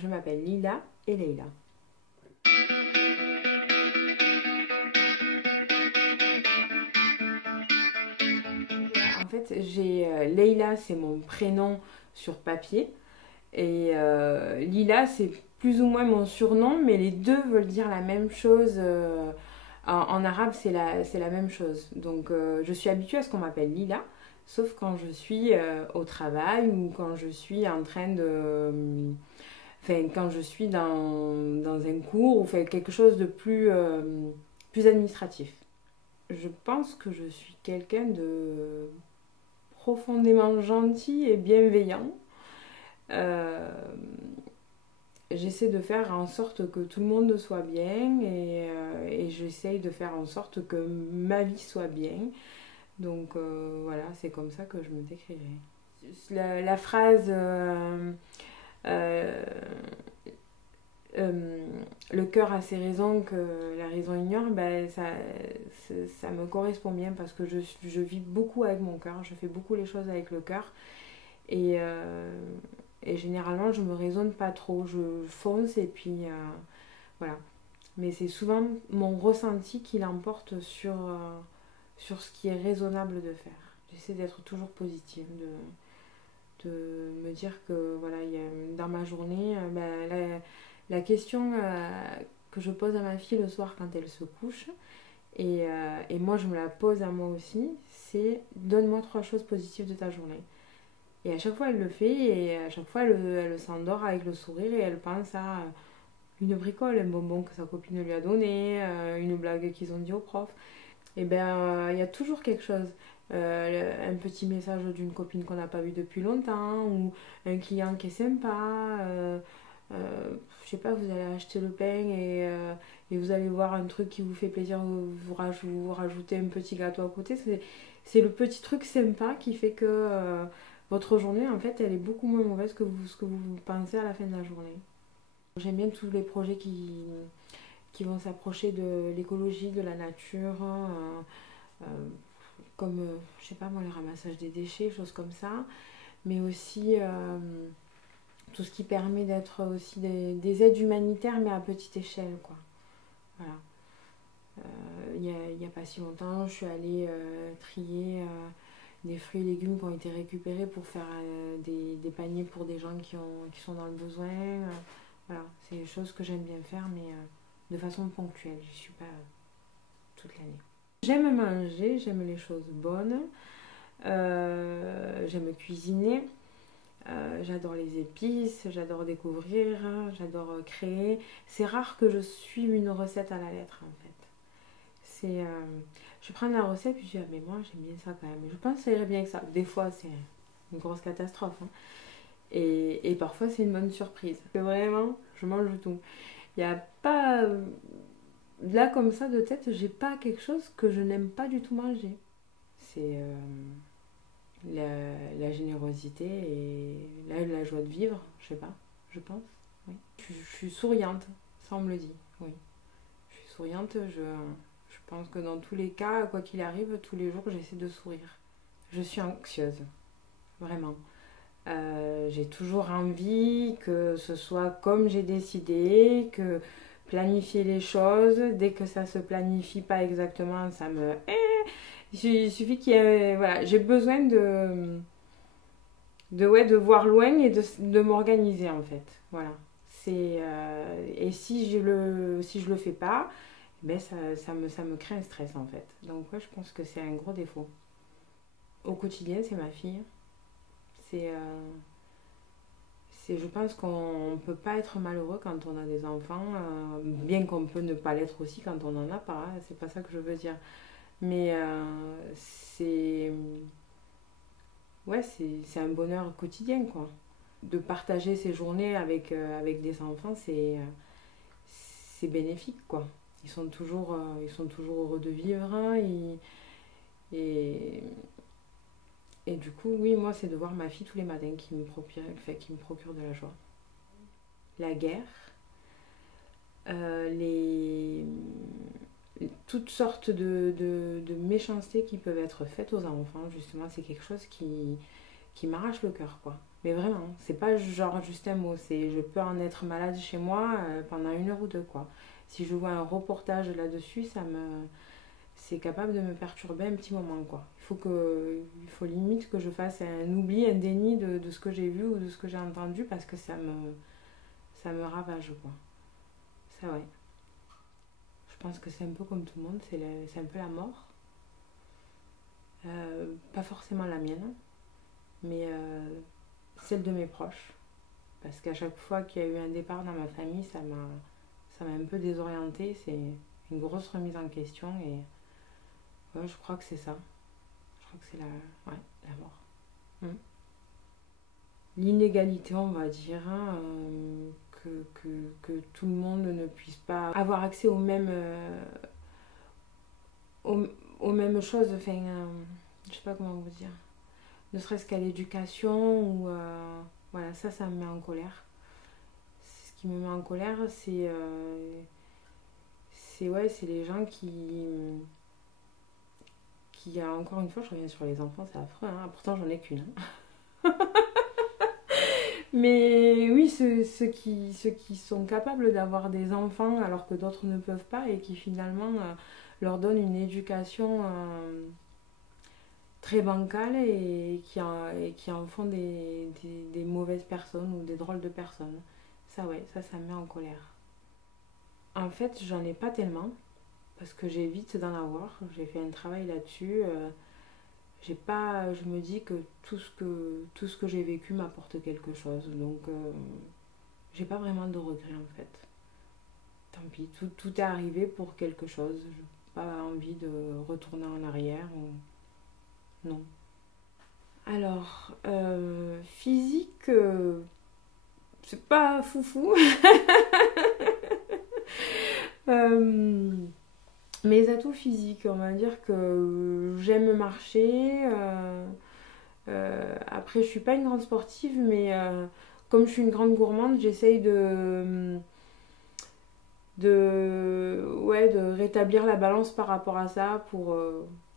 Je m'appelle Lila et Leïla. En fait, j'ai Leïla, c'est mon prénom sur papier, et Lila, c'est plus ou moins mon surnom, mais les deux veulent dire la même chose. En arabe, c'est la même chose. Donc, je suis habituée à ce qu'on m'appelle Lila, sauf quand je suis au travail ou quand je suis en train de. Enfin, quand je suis dans un cours ou fait quelque chose de plus administratif. Je pense que je suis quelqu'un de profondément gentil et bienveillant. Euh, J'essaie de faire en sorte que tout le monde soit bien et j'essaie de faire en sorte que ma vie soit bien. Donc voilà, c'est comme ça que je me décrirais. La phrase euh, euh, le cœur a ses raisons que la raison ignore, ben ça me correspond bien parce que je vis beaucoup avec mon cœur, je fais beaucoup les choses avec le cœur et généralement je me raisonne pas trop, je fonce et puis voilà. Mais c'est souvent mon ressenti qui l'emporte sur ce qui est raisonnable de faire. J'essaie d'être toujours positive, de me dire que voilà, dans ma journée, la question que je pose à ma fille le soir quand elle se couche, et moi je me la pose à moi aussi, c'est donne-moi 3 choses positives de ta journée. Et à chaque fois elle le fait, et à chaque fois elle s'endort avec le sourire et elle pense à une bricole, un bonbon que sa copine lui a donné, une blague qu'ils ont dit au prof. Et ben il y a toujours quelque chose. Un petit message d'une copine qu'on n'a pas vue depuis longtemps, ou un client qui est sympa. Je sais pas, vous allez acheter le pain et vous allez voir un truc qui vous fait plaisir, vous rajoutez un petit gâteau à côté. C'est le petit truc sympa qui fait que votre journée, en fait, elle est beaucoup moins mauvaise que ce que vous pensez à la fin de la journée. J'aime bien tous les projets qui vont s'approcher de l'écologie, de la nature, euh, comme, je sais pas moi, le ramassage des déchets, choses comme ça, mais aussi tout ce qui permet d'être aussi des aides humanitaires, mais à petite échelle, quoi. Voilà. Il y a pas si longtemps, je suis allée trier des fruits et légumes qui ont été récupérés pour faire des paniers pour des gens qui sont dans le besoin. Voilà, c'est des choses que j'aime bien faire, mais de façon ponctuelle. Je ne suis pas toute l'année. J'aime manger, j'aime les choses bonnes, j'aime cuisiner, j'adore les épices, j'adore découvrir, j'adore créer. C'est rare que je suive une recette à la lettre en fait. Je prends la recette puis je dis ah, mais moi j'aime bien ça quand même. Je pense que ça irait bien que ça. Des fois c'est une grosse catastrophe, hein. Et parfois c'est une bonne surprise. Vraiment, je mange tout. Il n'y a pas là comme ça de tête, j'ai pas quelque chose que je n'aime pas du tout manger. C'est la générosité et la joie de vivre, je sais pas, je pense. Oui. Je suis souriante, ça on me le dit. Oui. Je suis souriante, je pense que dans tous les cas, quoi qu'il arrive, tous les jours j'essaie de sourire. Je suis anxieuse, vraiment. J'ai toujours envie que ce soit comme j'ai décidé, que planifier les choses, dès que ça se planifie pas exactement, ça me... Il suffit qu'il y ait... Voilà, j'ai besoin de voir loin et de m'organiser en fait. Voilà. Et si je le fais pas, ben ça me crée un stress en fait. Donc ouais, je pense que c'est un gros défaut. Au quotidien, c'est ma fille. C'est... je pense qu'on ne peut pas être malheureux quand on a des enfants, bien qu'on peut ne pas l'être aussi quand on n'en a pas, hein, c'est pas ça que je veux dire. Mais c'est ouais, c'est un bonheur quotidien, quoi. De partager ses journées avec des enfants, c'est bénéfique, quoi. Ils sont toujours heureux de vivre, hein, et, et du coup, oui, moi, c'est de voir ma fille tous les matins qui me procure de la joie. La guerre, les toutes sortes de méchancetés qui peuvent être faites aux enfants, justement, c'est quelque chose qui m'arrache le cœur, quoi. Mais vraiment, c'est pas genre juste un mot, c'est je peux en être malade chez moi pendant 1 heure ou deux, quoi. Si je vois un reportage là-dessus, c'est capable de me perturber un petit moment, quoi. Il faut limite que je fasse un oubli, un déni de ce que j'ai vu ou de ce que j'ai entendu parce que ça me ravage, quoi. Ça, ouais. Je pense que c'est un peu comme tout le monde, c'est un peu la mort. Pas forcément la mienne, mais celle de mes proches. Parce qu'à chaque fois qu'il y a eu un départ dans ma famille, ça m'a un peu désorientée. C'est une grosse remise en question et ouais, je crois que c'est ça. Je crois que c'est ouais, la mort. Mm. L'inégalité, on va dire, hein, que tout le monde ne puisse pas avoir accès aux, aux mêmes choses. Enfin, je sais pas comment vous dire. Ne serait-ce qu'à l'éducation ou voilà, ça me met en colère. Ce qui me met en colère, ouais, c'est les gens encore une fois, je reviens sur les enfants, c'est affreux, hein. Pourtant j'en ai qu'une, hein. Mais oui, ceux qui sont capables d'avoir des enfants alors que d'autres ne peuvent pas et qui finalement leur donnent une éducation très bancale et qui en font des mauvaises personnes ou des drôles de personnes. Ça, ouais, ça me met en colère. En fait, j'en ai pas tellement parce que j'évite d'en avoir. J'ai fait un travail là-dessus. J'ai pas, je me dis que tout ce que j'ai vécu m'apporte quelque chose. Donc, j'ai pas vraiment de regrets en fait. Tant pis, tout est arrivé pour quelque chose. J'ai pas envie de retourner en arrière. Non. Alors, physique, c'est pas foufou. Euh, Mes atouts physiques, on va dire que j'aime marcher. Après, je suis pas une grande sportive, mais comme je suis une grande gourmande, j'essaye ouais, de rétablir la balance par rapport à ça pour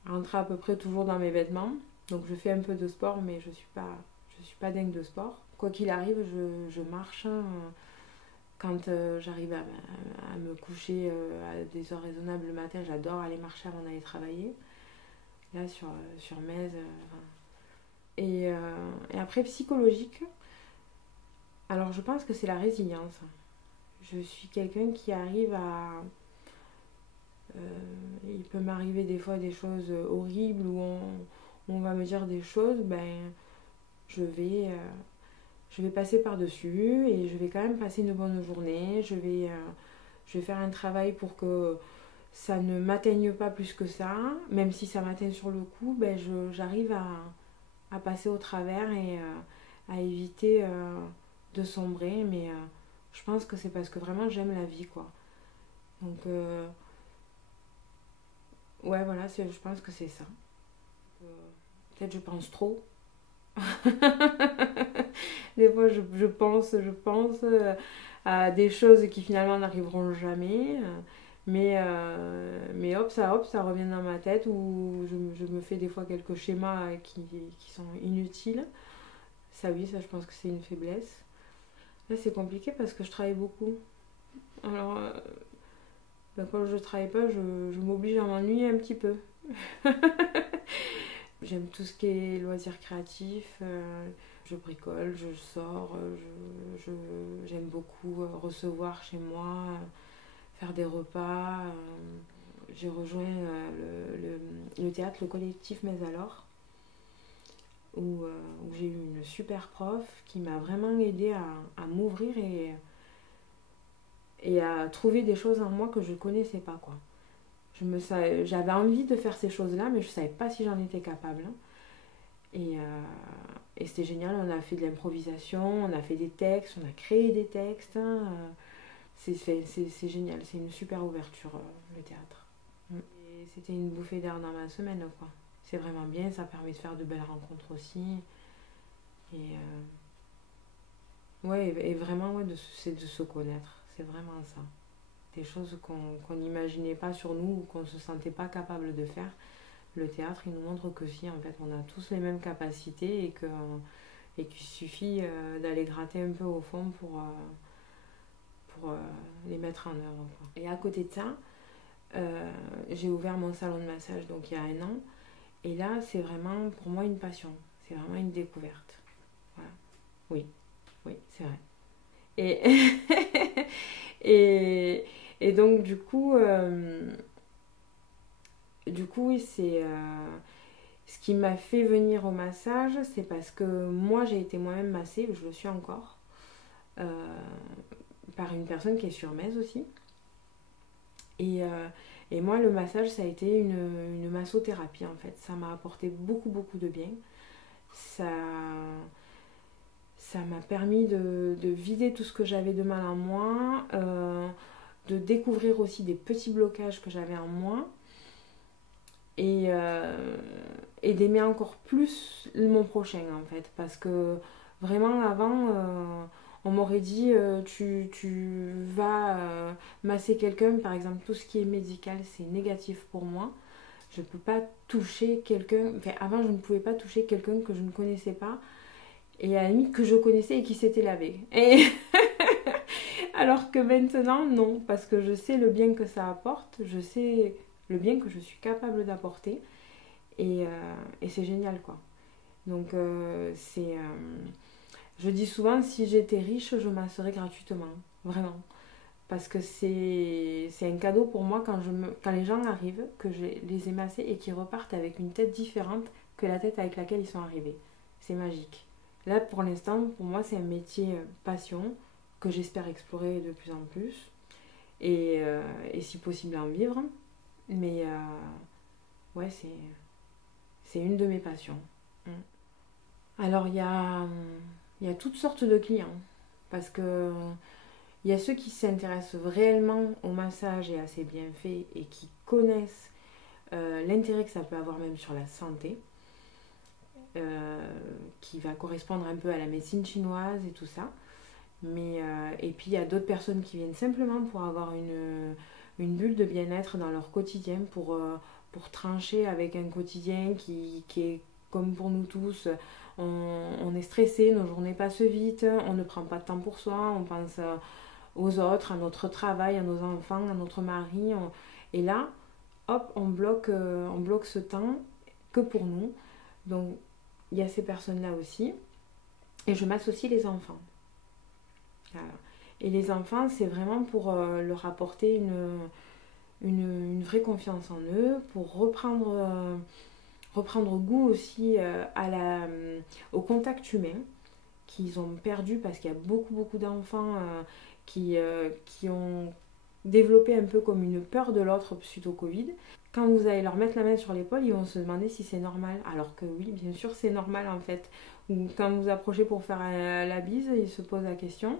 rentrer à peu près toujours dans mes vêtements. Donc je fais un peu de sport, mais je suis pas dingue de sport. Quoi qu'il arrive, je marche, hein. Quand j'arrive à me coucher à des heures raisonnables le matin, j'adore aller marcher avant d'aller travailler. Là, sur Metz. Et après, psychologique. Alors, je pense que c'est la résilience. Je suis quelqu'un qui arrive à... il peut m'arriver des fois des choses horribles où on va me dire des choses, ben, je vais, je vais passer par-dessus et je vais quand même passer une bonne journée. Je vais faire un travail pour que ça ne m'atteigne pas plus que ça. Même si ça m'atteigne sur le coup, ben, j'arrive à passer au travers et à éviter de sombrer. Mais je pense que c'est parce que vraiment j'aime la vie, quoi. Donc, ouais, voilà, je pense que c'est ça. Euh, Peut-être je pense trop. Des fois, je pense à des choses qui finalement n'arriveront jamais. Mais hop, ça revient dans ma tête où je me fais des fois quelques schémas qui sont inutiles. Ça, oui, ça, je pense que c'est une faiblesse. Là, c'est compliqué parce que je travaille beaucoup. Alors, ben, quand je travaille pas, je m'oblige à m'ennuyer un petit peu. J'aime tout ce qui est loisirs créatifs. Je bricole, je sors, j'aime beaucoup recevoir chez moi, faire des repas. J'ai rejoint le théâtre, le collectif Mais alors, où j'ai eu une super prof qui m'a vraiment aidée à m'ouvrir et à trouver des choses en moi que je ne connaissais pas, quoi. J'avais envie de faire ces choses-là, mais je ne savais pas si j'en étais capable. Et, et c'était génial, on a fait de l'improvisation, on a fait des textes, on a créé des textes. C'est génial, c'est une super ouverture, le théâtre. Et c'était une bouffée d'air dans ma semaine, quoi. C'est vraiment bien, ça permet de faire de belles rencontres aussi. Et ouais, et vraiment, ouais, c'est de se connaître, c'est vraiment ça. Des choses qu'on n'imaginait pas sur nous ou qu'on ne se sentait pas capable de faire. Le théâtre, il nous montre que si, en fait, on a tous les mêmes capacités et et qu'il suffit d'aller gratter un peu au fond pour les mettre en œuvre, quoi. Et à côté de ça, j'ai ouvert mon salon de massage donc il y a 1 an, et là c'est vraiment pour moi une passion, c'est vraiment une découverte. Voilà. Oui, oui, c'est vrai. Et, et donc du coup oui, c'est ce qui m'a fait venir au massage, c'est parce que moi j'ai été moi-même massée, je le suis encore, par une personne qui est sur Metz aussi. Et moi, le massage, ça a été une massothérapie en fait. Ça m'a apporté beaucoup, beaucoup de bien. Ça, ça m'a permis de vider tout ce que j'avais de mal en moi, de découvrir aussi des petits blocages que j'avais en moi et, d'aimer encore plus mon prochain en fait. Parce que vraiment avant, on m'aurait dit tu vas masser quelqu'un, par exemple tout ce qui est médical c'est négatif pour moi. Je ne peux pas toucher quelqu'un, enfin avant je ne pouvais pas toucher quelqu'un que je ne connaissais pas et à la limite que je connaissais et qui s'était lavé. Et alors que maintenant non, parce que je sais le bien que ça apporte, je sais le bien que je suis capable d'apporter et, c'est génial quoi. Donc je dis souvent, si j'étais riche, je masserais gratuitement. Vraiment. Parce que c'est un cadeau pour moi quand les gens arrivent, que je les ai massés et qu'ils repartent avec une tête différente que la tête avec laquelle ils sont arrivés. C'est magique. Là, pour l'instant, pour moi, c'est un métier passion que j'espère explorer de plus en plus. Et si possible, en vivre. Mais ouais, c'est une de mes passions. Alors, il y a toutes sortes de clients. Parce que il y a ceux qui s'intéressent réellement au massage et à ses bienfaits et qui connaissent l'intérêt que ça peut avoir même sur la santé, qui va correspondre un peu à la médecine chinoise et tout ça. Mais, et puis il y a d'autres personnes qui viennent simplement pour avoir une bulle de bien-être dans leur quotidien, pour trancher avec un quotidien qui est comme pour nous tous. On est stressé, nos journées passent vite, on ne prend pas de temps pour soi, on pense aux autres, à notre travail, à nos enfants, à notre mari. Et là, hop, on bloque ce temps que pour nous. Donc, il y a ces personnes-là aussi. Et je m'associe les enfants. Voilà. Et les enfants, c'est vraiment pour leur apporter une vraie confiance en eux, pour reprendre goût aussi au contact humain qu'ils ont perdu parce qu'il y a beaucoup, beaucoup d'enfants qui ont développé un peu comme une peur de l'autre suite au Covid. Quand vous allez leur mettre la main sur l'épaule, ils vont se demander si c'est normal. Alors que oui, bien sûr, c'est normal en fait. Ou quand vous approchez pour faire la bise, ils se posent la question.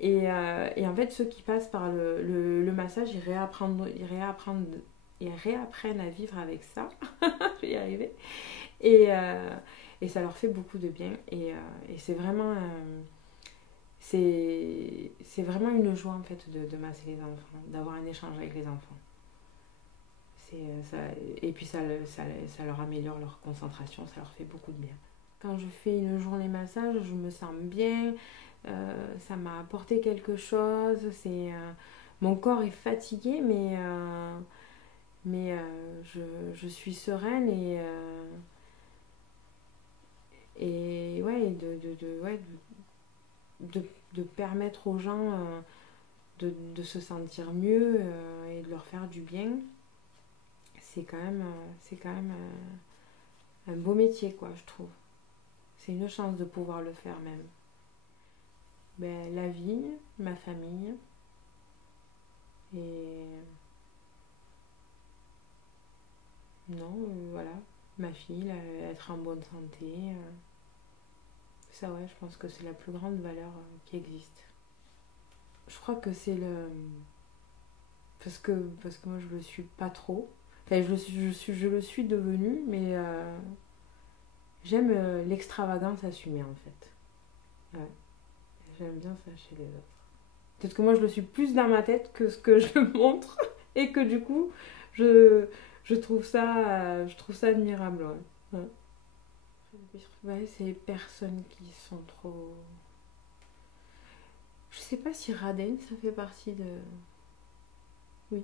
Et en fait, ceux qui passent par le massage, ils réapprennent à vivre avec ça. Je vais y arriver. Et ça leur fait beaucoup de bien. Et c'est vraiment... c'est vraiment une joie en fait de masser les enfants, d'avoir un échange avec les enfants. Et puis ça leur améliore leur concentration, ça leur fait beaucoup de bien. Quand je fais une journée massage, je me sens bien, ça m'a apporté quelque chose. Mon corps est fatigué, mais je suis sereine et ouais, de permettre aux gens de se sentir mieux et de leur faire du bien, c'est quand même un beau métier quoi, je trouve. C'est une chance de pouvoir le faire même. La vie, ma famille et non, voilà, ma fille, être en bonne santé. Ça ouais, je pense que c'est la plus grande valeur qui existe. Je crois que c'est parce que moi je le suis pas trop. Enfin, je le suis devenue, mais j'aime l'extravagance assumée en fait. Ouais. J'aime bien ça chez les autres. Peut-être que moi je le suis plus dans ma tête que ce que je montre et que du coup je trouve ça admirable. Ouais. Ouais. Ouais, c'est les personnes qui sont trop... Je sais pas si radin, ça fait partie de... Oui,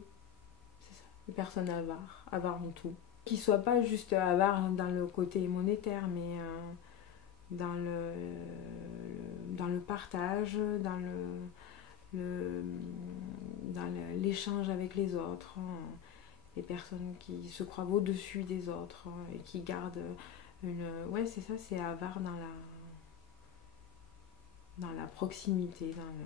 c'est ça. Les personnes avares en tout. Qui soient pas juste avares dans le côté monétaire, mais dans le partage, le, dans l'échange avec les autres. Les personnes qui se croient au-dessus des autres et qui gardent une... Ouais, c'est ça, c'est avare dans la proximité, dans le...